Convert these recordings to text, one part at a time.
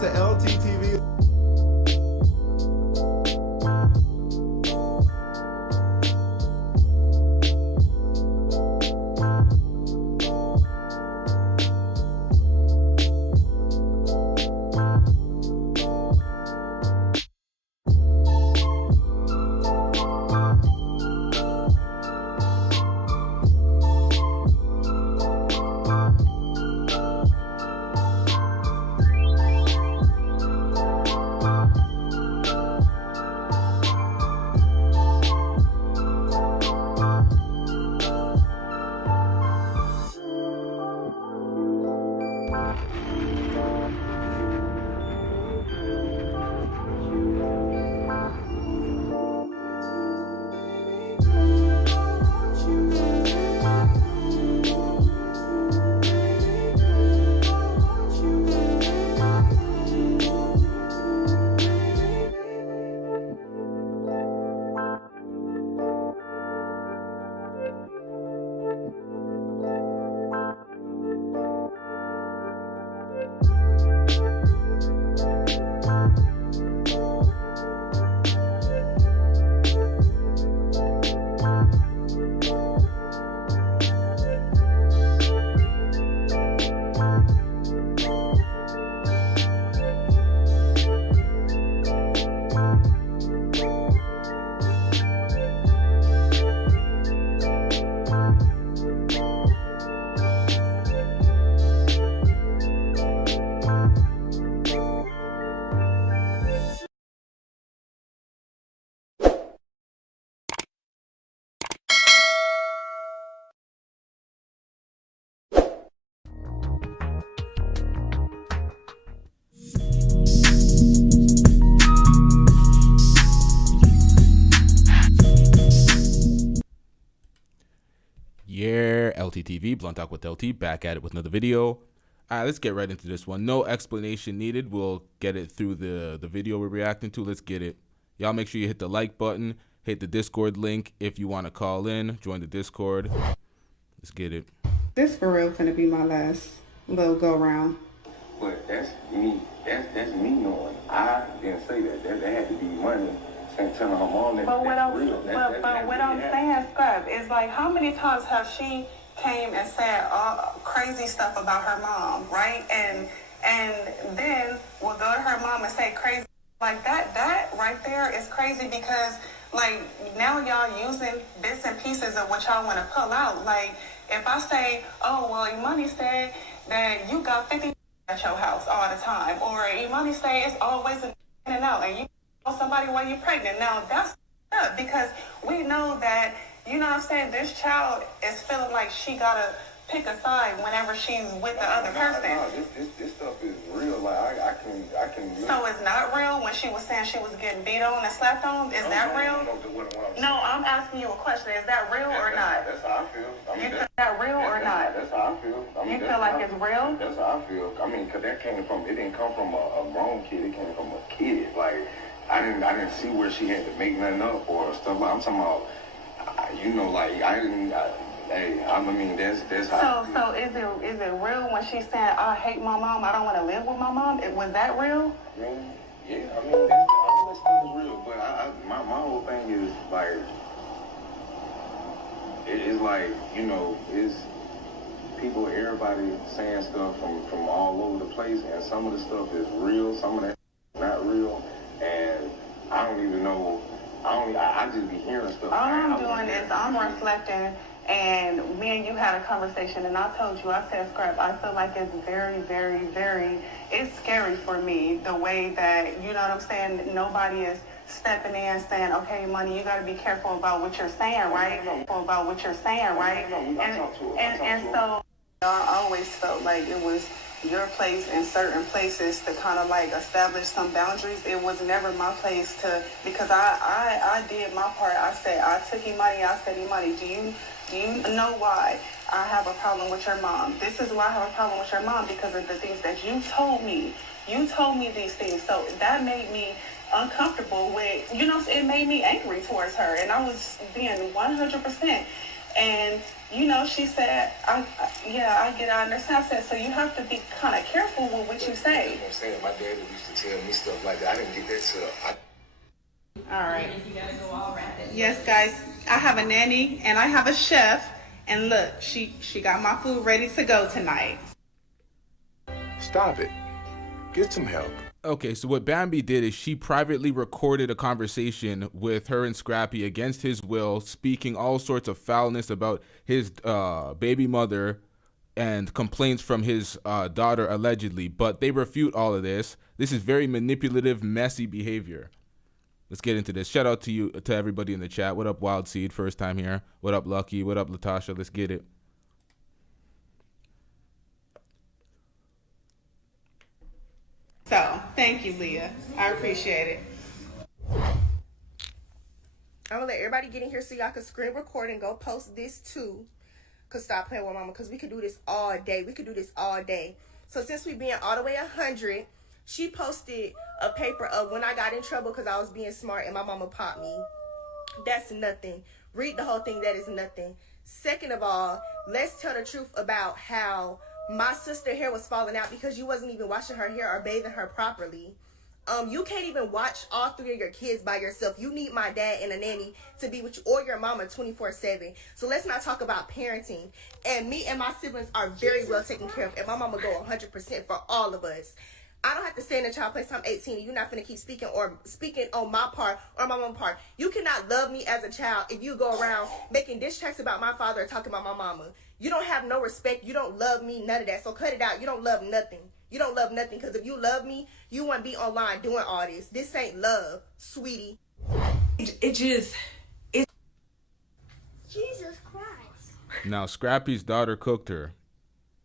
to LTTV. Yeah, LTTV, Blunt Talk with LT, back at it with another video. All right, let's get right into this one. No explanation needed. We'll get it through the video we're reacting to. Let's get it. Y'all make sure you hit the like button, hit the Discord link if you want to call in, join the Discord. Let's get it. This for real finna be my last little go round. But that's me. That's me knowing. I didn't say that. That had to be money. And telling her mom that But what that's I'm, real. but what I'm saying, Scrap, is like, how many times has she came and said crazy stuff about her mom, right? And then will go to her mom and say crazy like that. That right there is crazy because like now y'all using bits and pieces of what y'all want to pull out. Like if I say, oh well, Emani said that you got 50 at your house all the time, or Emani said it's always in and out, and you somebody while you're pregnant. Now that's up because we know that, you know what I'm saying, this child is feeling like she gotta pick a side whenever she's with the other person. This stuff is real. Like I can. So it's not real when she was saying she was getting beat on and slapped on? Is that real? No, I'm asking you a question. Is that real or not? That's how I feel. You feel that real or not? That's how I feel. You feel like it's real? That's how I feel. I mean, because that came from, it didn't come from a grown kid. It came from a kid. Like, I didn't see where she had to make nothing up or stuff. I'm talking about, you know, like I mean, that's how. So is it real when she said, I hate my mom, I don't want to live with my mom? Was that real? I mean, yeah, I mean, all that stuff is real. But my whole thing is like, it's like, you know, it's people, everybody saying stuff from all over the place, and some of the stuff is real, some of that not real, and I don't even know. I just be hearing stuff. All I'm doing is I'm reflecting, and me and you had a conversation, and I told you, I said, Scrap, I feel like it's very, very, very, it's scary for me, the way that, you know what I'm saying, nobody is stepping in saying, okay, Money, you got to be careful about what you're saying, right? About what you're saying, right? And so I always felt like it was your place in certain places to kind of like establish some boundaries. It was never my place to, because I did my part. I said, I took Emani, I said, Emani, do you know why I have a problem with your mom? This is why I have a problem with your mom, because of the things that you told me. You told me these things. So that made me uncomfortable with, you know, it made me angry towards her. And I was being 100% And, you know, she said, yeah, I get it, I understand. I said, so you have to be kind of careful with what you say. I'm saying, my daddy used to tell me stuff like that. I didn't get that till All right. Yes, guys, I have a nanny and I have a chef. And look, she got my food ready to go tonight. Stop it. Get some help. Okay, so what Bambi did is she privately recorded a conversation with her and Scrappy against his will, speaking all sorts of foulness about his baby mother and complaints from his daughter allegedly. But they refute all of this. This is very manipulative, messy behavior. Let's get into this. Shout out to you, to everybody in the chat. What up, Wild Seed? First time here. What up, Lucky? What up, Latasha? Let's get it. So, thank you, Leah. I appreciate it. I'm gonna let everybody get in here so y'all can screen record and go post this too. Cause stop playing with mama, cause we could do this all day. We could do this all day. So since we being all the way 100, she posted a paper of when I got in trouble because I was being smart and my mama popped me. That's nothing. Read the whole thing. That is nothing. Second of all, let's tell the truth about how my sister hair was falling out because you wasn't even washing her hair or bathing her properly. You can't even watch all 3 of your kids by yourself. You need my dad and a nanny to be with you or your mama 24/7. So let's not talk about parenting. And me and my siblings are very well taken care of. And my mama go 100% for all of us. I don't have to stay in a child place. I'm 18 and you're not going to keep speaking on my part or my mama's part. You cannot love me as a child if you go around making diss tracks about my father and talking about my mama. You don't have no respect. You don't love me. None of that. So cut it out. You don't love nothing. You don't love nothing. Because if you love me, you wouldn't be online doing all this. This ain't love, sweetie. Jesus Christ. Now, Scrappy's daughter cooked her.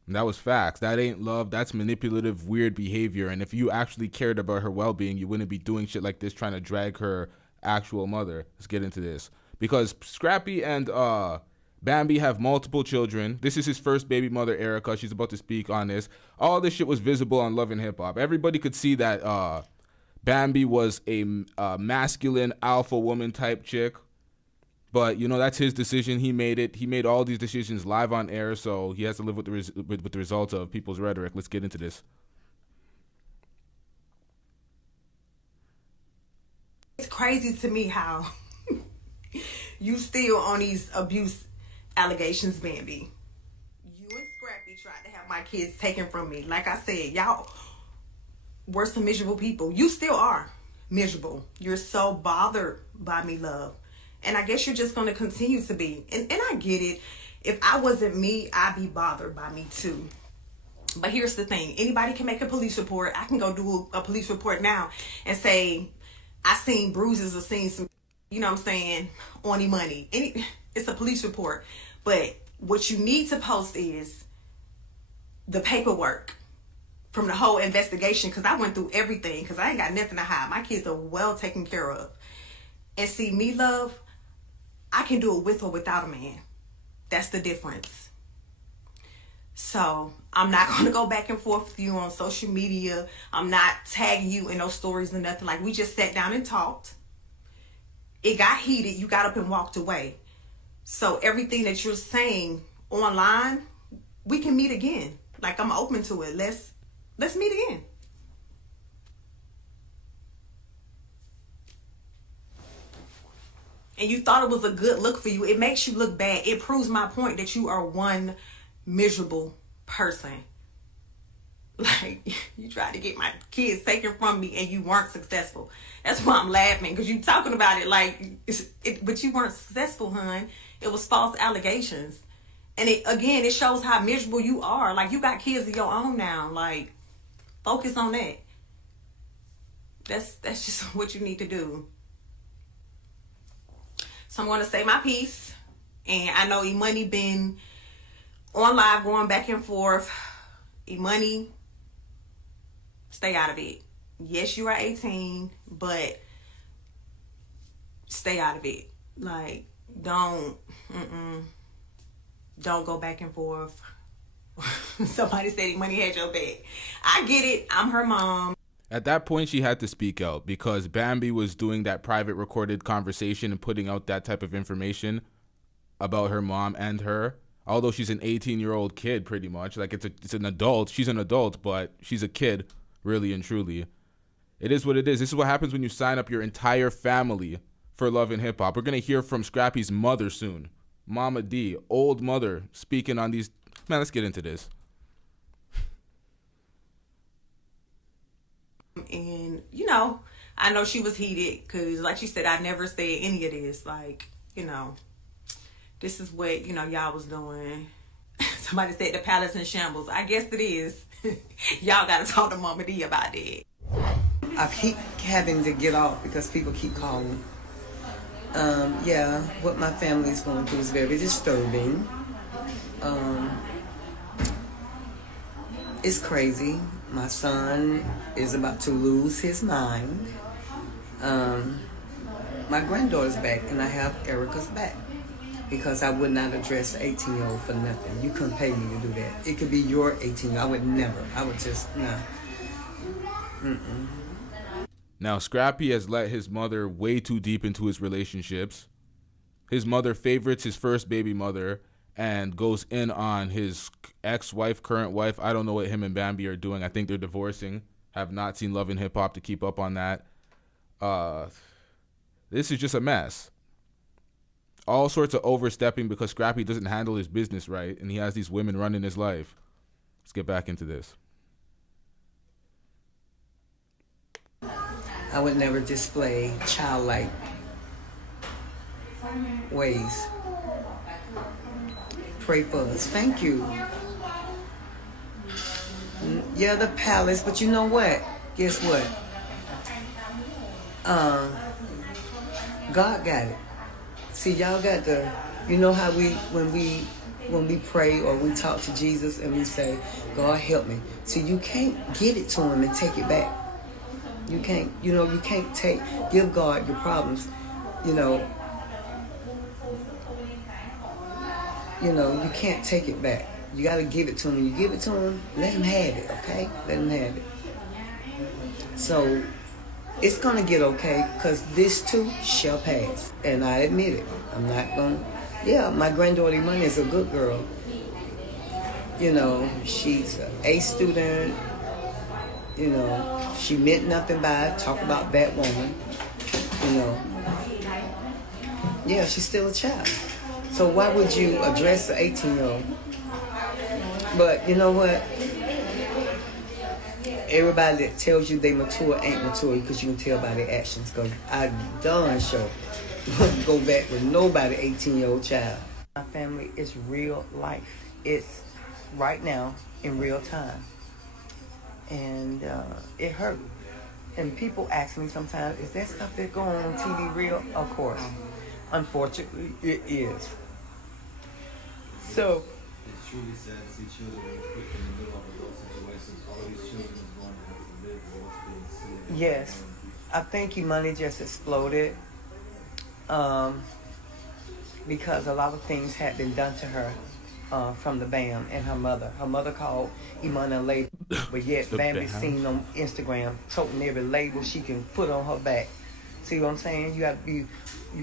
And that was facts. That ain't love. That's manipulative, weird behavior. And if you actually cared about her well-being, you wouldn't be doing shit like this, trying to drag her actual mother. Let's get into this. Because Scrappy and Bambi have multiple children. This is his first baby mother, Erica. She's about to speak on this. All this shit was visible on Love and Hip Hop. Everybody could see that Bambi was a masculine alpha woman type chick. But, you know, that's his decision. He made it. He made all these decisions live on air, so he has to live with the results of people's rhetoric. Let's get into this. It's crazy to me how you still on these abuse allegations, Bambi. You and Scrappy tried to have my kids taken from me. Like I said, y'all were some miserable people. You still are miserable. You're so bothered by me, love. And I guess you're just going to continue to be. And I get it. If I wasn't me, I'd be bothered by me too. But here's the thing. Anybody can make a police report. I can go do a police report now and say, I seen bruises or seen some, you know what I'm saying, on Emani. It's a police report. But what you need to post is the paperwork from the whole investigation. Because I went through everything. Because I ain't got nothing to hide. My kids are well taken care of. And see, me, love, I can do it with or without a man. That's the difference. So I'm not going to go back and forth with you on social media. I'm not tagging you in those stories or nothing. Like, we just sat down and talked. It got heated. You got up and walked away. So everything that you're saying online, we can meet again. Like, I'm open to it. Let's meet again. And you thought it was a good look for you. It makes you look bad. It proves my point that you are one miserable person. Like, you tried to get my kids taken from me and you weren't successful. That's why I'm laughing, because you talking about it like, but you weren't successful, hon. It was false allegations. And it shows how miserable you are. Like, you got kids of your own now. Like, focus on that. That's just what you need to do. So I'm going to say my piece. And I know Emani been on live going back and forth. Emani, stay out of it. Yes, you are 18, but stay out of it. Like, don't go back and forth. Somebody said Emani had your back. I get it. I'm her mom. At that point, she had to speak out because Bambi was doing that private recorded conversation and putting out that type of information about her mom and her. Although she's an 18-year-old kid, pretty much. Like, it's an adult. She's an adult, but she's a kid, really and truly. It is what it is. This is what happens when you sign up your entire family for Love and Hip Hop. We're going to hear from Scrappy's mother soon. Mama D, old mother, speaking on these. Man, let's get into this. And, I know she was heated because, like she said, I never said any of this. Like, this is what, y'all was doing. Somebody said the palace in shambles. I guess it is. Y'all got to talk to Mama D about that. I keep having to get off because people keep calling. Yeah, what my family is going through is very disturbing. It's crazy. My son is about to lose his mind. My granddaughter's back, and I have Erica's back because I would not address an 18-year-old for nothing. You couldn't pay me to do that. It could be your 18-year-old. I would never. I would just, no. Mm-mm. Now, Scrappy has let his mother way too deep into his relationships. His mother favorites his first baby mother and goes in on his ex-wife, current wife. I don't know what him and Bambi are doing. I think they're divorcing. Have not seen Love and Hip Hop to keep up on that. This is just a mess. All sorts of overstepping because Scrappy doesn't handle his business right, and he has these women running his life. Let's get back into this. I would never display childlike ways. Pray for us. Thank you. Yeah, the palace, but you know what? Guess what? God got it. See, y'all got to, you know how when we pray or we talk to Jesus and we say, God help me. See, you can't give it to him and take it back. You can't, you can't give God your problems, you can't take it back. You got to give it to him. When you give it to him, let him have it, okay? Let him have it. So, it's going to get okay because this too shall pass. And I admit it. I'm not going to, yeah, my granddaughter Emani is a good girl. She's an A student. She meant nothing by it. Talk about that woman. Yeah, she's still a child. So why would you address an 18-year-old? But you know what? Everybody that tells you they mature ain't mature because you can tell by their actions. Because I done sure go back with nobody 18-year-old child. My family is real life. It's right now in real time. And it hurt. And people ask me sometimes, is that stuff that going on TV real? Of course. Unfortunately, it is. So, it's truly sad to see children being put in the middle of adult situations. All these children is going to have to live with what's being said. Yes. I think Emani just exploded because a lot of things had been done to her from the BAM and her mother. Her mother called Emani a label, but yet Bambi seen on Instagram toting every label she can put on her back. See what I'm saying? You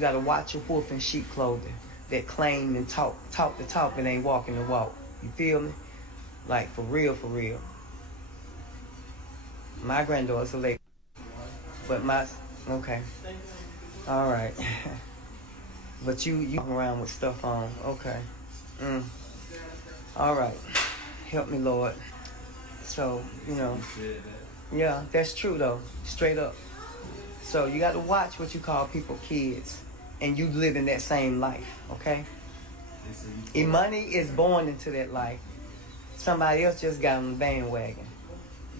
gotta watch your wolf in sheep clothing that claim and talk the talk and ain't walking the walk. You feel me? Like for real, for real. My granddaughter's a lady, but okay, all right. But you walk around with stuff on, okay. All right, help me, Lord. So yeah, that's true though, straight up. So you got to watch what you call people kids, and you live in that same life, okay? Emani is born into that life. Somebody else just got on the bandwagon.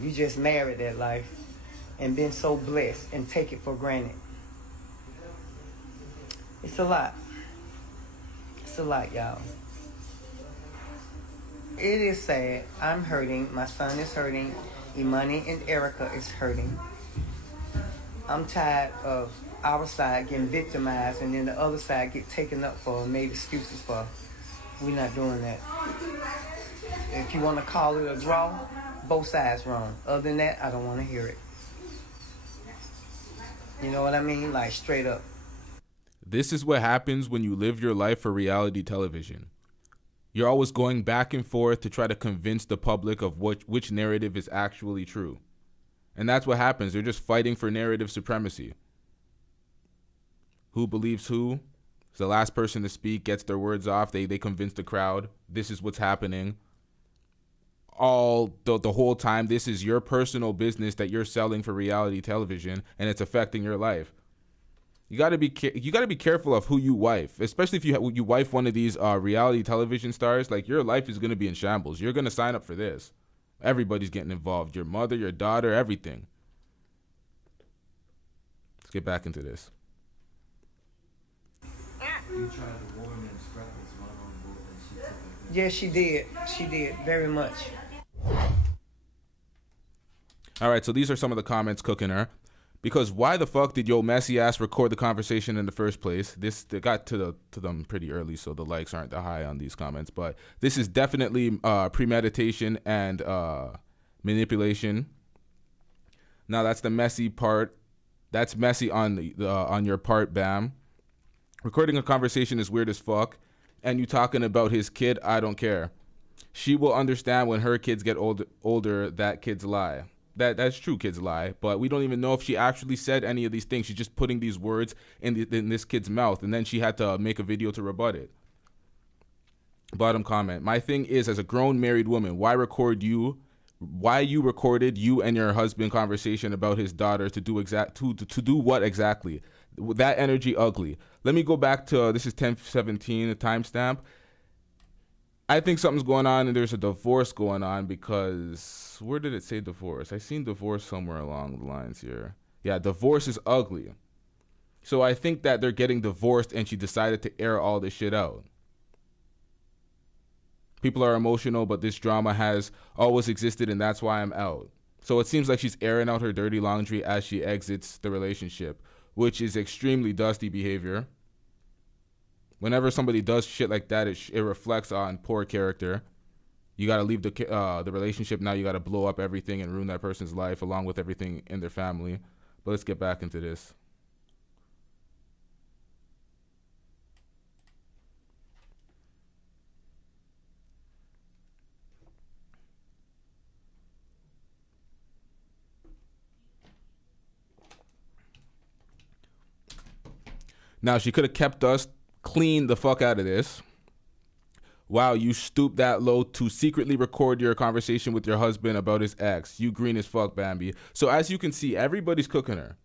You just married that life and been so blessed and take it for granted. It's a lot. It's a lot, y'all. It is sad. I'm hurting. My son is hurting. Emani and Erica is hurting. I'm tired of our side getting victimized and then the other side get taken up for and made excuses for. We're not doing that. If you want to call it a draw, both sides wrong. Other than that, I don't want to hear it. You know what I mean? Like straight up. This is what happens when you live your life for reality television. You're always going back and forth to try to convince the public of which narrative is actually true. And that's what happens. They're just fighting for narrative supremacy. Who believes who? The last person to speak gets their words off. They convince the crowd. This is what's happening. All the whole time, this is your personal business that you're selling for reality television, and it's affecting your life. You got to be careful of who you wife, especially if you wife one of these reality television stars. Like, your life is going to be in shambles. You're going to sign up for this. Everybody's getting involved. Your mother, your daughter, everything. Let's get back into this. You tried to warn and Scrappy was one of them both, and she took it. Yes, she did. She did very much. All right, so these are some of the comments cooking her. Because why the fuck did yo messy ass record the conversation in the first place? They got to them pretty early, so the likes aren't that high on these comments. But this is definitely premeditation and manipulation. Now that's the messy part. That's messy on your part, Bam. Recording a conversation is weird as fuck, and you talking about his kid, I don't care. She will understand when her kids get older that kids lie. That's true, kids lie, but we don't even know if she actually said any of these things. She's just putting these words in this kid's mouth, and then she had to make a video to rebut it. Bottom comment. My thing is, as a grown married woman, why you recorded you and your husband conversation about his daughter to do what exactly? That energy ugly. Let me go back to this is 10:17, the timestamp. I think something's going on and there's a divorce going on, because where did it say divorce? I seen divorce somewhere along the lines here. Yeah, divorce is ugly. So I think that they're getting divorced and she decided to air all this shit out. People are emotional, but this drama has always existed and that's why I'm out. So it seems like she's airing out her dirty laundry as she exits the relationship, which is extremely dusty behavior. Whenever somebody does shit like that, it reflects on poor character. You got to leave the relationship. Now you got to blow up everything and ruin that person's life along with everything in their family. But let's get back into this. Now, she could have kept us clean the fuck out of this. Wow, you stooped that low to secretly record your conversation with your husband about his ex. You green as fuck, Bambi. So as you can see, everybody's cooking her.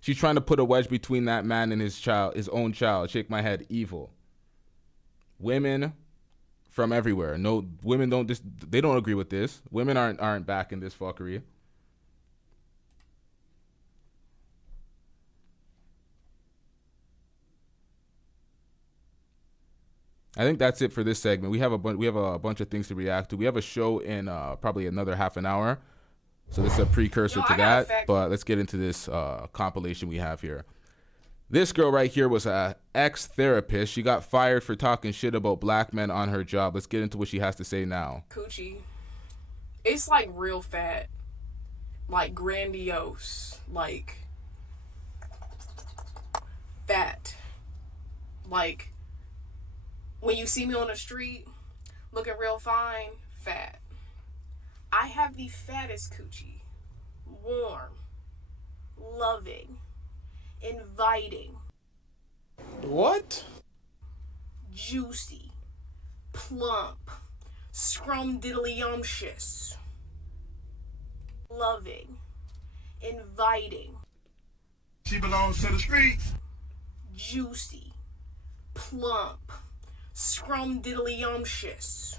She's trying to put a wedge between that man and his own child. Shake my head, evil. Women from everywhere. No, women they don't agree with this. Women aren't back in this fuckery. I think that's it for this segment. We have a bunch of things to react to. We have a show in probably another half an hour, so this is a precursor to that. But let's get into this compilation we have here. This girl right here was an ex-therapist. She got fired for talking shit about black men on her job. Let's get into what she has to say now. Coochie, it's like real fat, like grandiose, like fat, like. When you see me on the street, looking real fine, fat. I have the fattest coochie. Warm, loving, inviting. What? Juicy, plump, scrumdiddlyumptious. Loving, inviting. She belongs to the streets. Juicy, plump, scrumdiddlyumptious.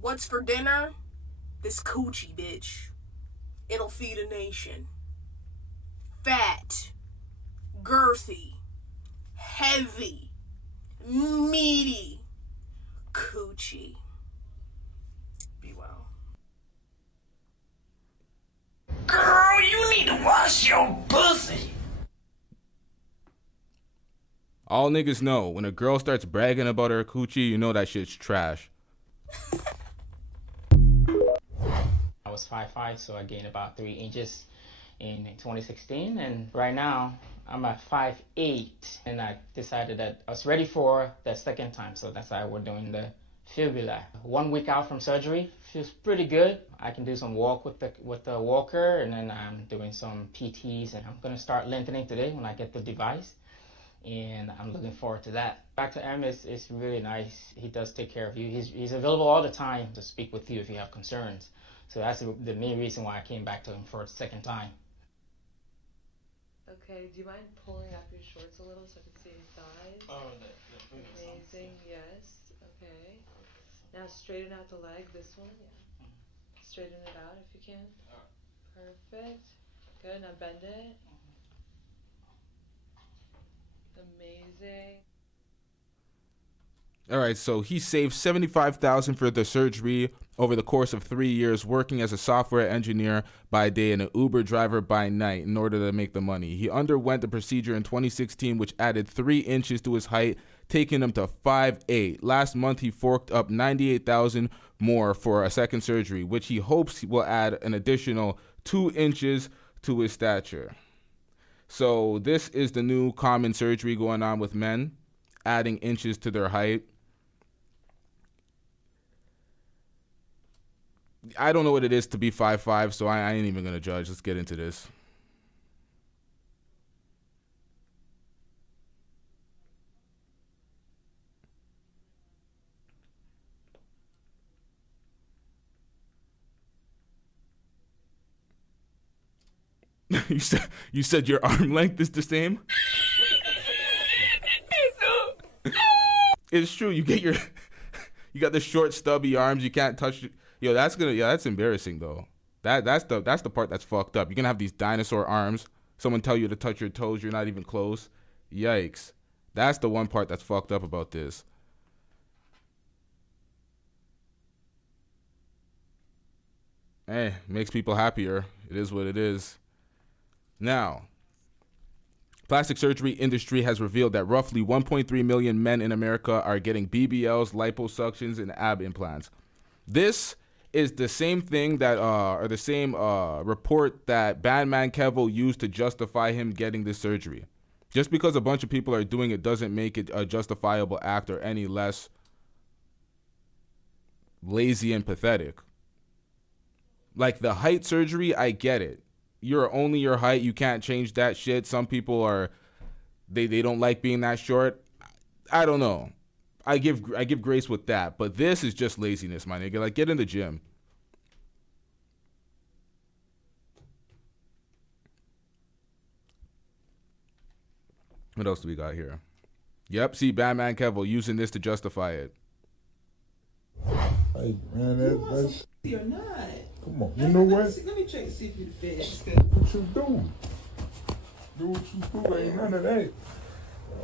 What's for dinner? This coochie, bitch. It'll feed a nation. Fat, girthy, heavy, meaty coochie. Be well. Girl, you need to wash your pussy. All niggas know, when a girl starts bragging about her coochie, you know that shit's trash. I was 5'5", so I gained about 3 inches in 2016, and right now I'm at 5'8", and I decided that I was ready for the second time, so that's why we're doing the fibula. 1 week out from surgery, feels pretty good. I can do some walk with the walker, and then I'm doing some PTs, and I'm gonna start lengthening today when I get the device, and I'm looking forward to that. Dr. M is really nice. He does take care of you. He's available all the time to speak with you if you have concerns. So that's the main reason why I came back to him for a second time. Okay, do you mind pulling up your shorts a little so I can see your thighs? Oh, amazing, yes. Okay. Now straighten out the leg, this one, yeah. Straighten it out if you can. Perfect. Good, now bend it. Amazing. All right, so he saved $75,000 for the surgery over the course of 3 years, working as a software engineer by day and an Uber driver by night in order to make the money. He underwent the procedure in 2016, which added 3 inches to his height, taking him to 5'8". Last month, he forked up $98,000 more for a second surgery, which he hopes will add an additional 2 inches to his stature. So this is the new common surgery going on with men, adding inches to their height. I don't know what it is to be 5'5", so I ain't even gonna judge. Let's get into this. You said your arm length is the same? It's true. You got the short stubby arms. You can't touch. Yo, that's embarrassing though. That's the part that's fucked up. You're gonna have these dinosaur arms. Someone tell you to touch your toes. You're not even close. Yikes. That's the one part that's fucked up about this. Hey, makes people happier. It is what it is. Now, plastic surgery industry has revealed that roughly 1.3 million men in America are getting BBLs, liposuctions, and ab implants. This is the same thing that, or the same report that Batman Kevo used to justify him getting this surgery. Just because a bunch of people are doing it doesn't make it a justifiable act or any less lazy and pathetic. Like the height surgery, I get it. You're only your height. You can't change that shit. Some people are, they don't like being that short. I don't know. I give grace with that. But this is just laziness, my nigga. Like, get in the gym. What else do we got here? Yep, see Batman Kevo using this to justify it. Hey, man, that's... You're not. Come on, you know what? Let me check to see if you're the feds. What you doing? Do what you do, ain't none of that.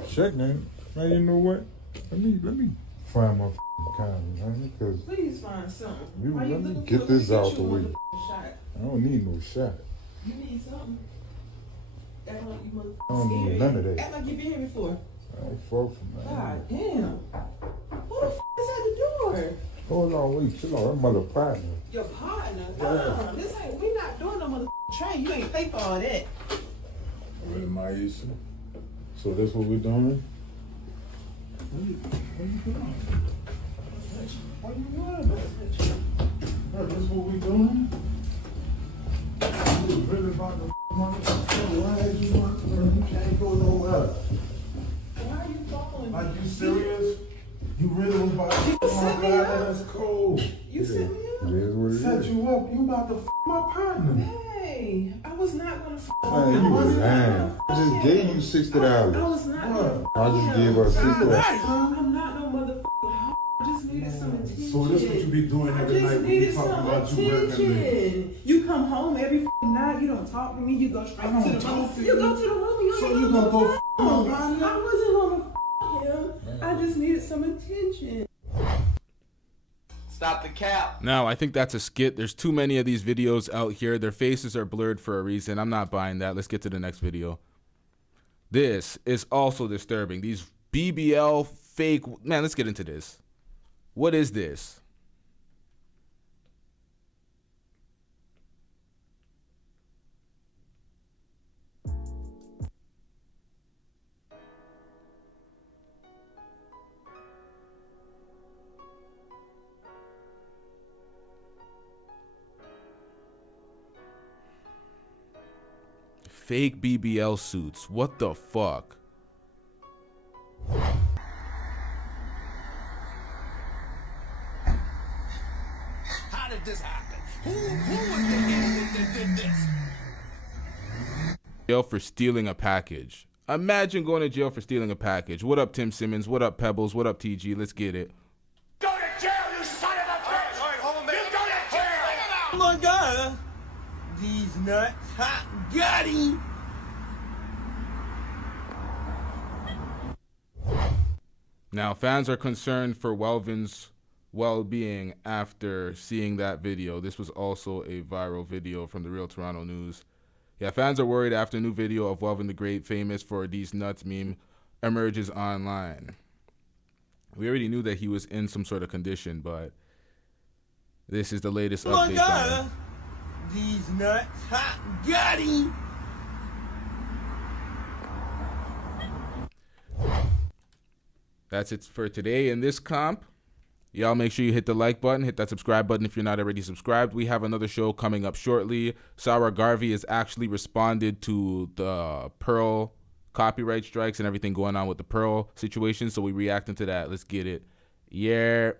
Check, man. Man, you know what? Let me find my condom, honey, because... Please find something. Let me get this out the way. Shot? I don't need no shot. You need something? Act like you motherfucking I don't need none of that. Act like you've been here before. I don't fuck from that. God damn. Who the f*** is at the door? Hold on, wait, chill out. That's my little partner. Your partner? Yeah. This ain't, we not doing no motherfucking train. You ain't pay for all that. What am I issue? So that's what we're doing? What you doing? What you worried about? That's what we doing? You was really about to why is you can't go nowhere? Why are you following me? Are you serious? You really was about to You set me up? That's cold. You set me up? It is what it Set is. you up. You about to my partner. Hey, I was not gonna Man, you was lying. I just gave you $60. I was not gonna I just gave her $60. I'm not no motherfucking hoe. I just needed some attention. So this what you be doing every night when you talking about you working me. You come home every night, you don't talk to me, you go straight to the room. You go to the room, you So don't you gonna go f*** him. my partner? I wasn't gonna him. I just needed some attention. Stop the cap. Now, I think that's a skit. There's too many of these videos out here. Their faces are blurred for a reason. I'm not buying that. Let's get to the next video. This is also disturbing. These BBL fake... Man, let's get into this. What is this? fake BBL suits. What the fuck? How did this happen? Who was the idiot that did this? Jail for stealing a package. Imagine going to jail for stealing a package. What up, Tim Simmons? What up, Pebbles? What up, TG? Let's get it. Go to jail, you son of a bitch! All right, hold on, man. You go to jail! Oh my God! These nuts, hot, got him! Now, fans are concerned for Welvin's well-being after seeing that video. This was also a viral video from the Real Toronto News. Yeah, fans are worried after a new video of Welvin the Great, famous for these nuts meme, emerges online. We already knew that he was in some sort of condition, but this is the latest update. Oh my God! These nuts, hot, got him! That's it for today in this comp. Y'all make sure you hit the like button, hit that subscribe button if you're not already subscribed. We have another show coming up shortly. Sarah Garvey has actually responded to the Pearl copyright strikes and everything going on with the Pearl situation, so we reacting to that. Let's get it. Yeah.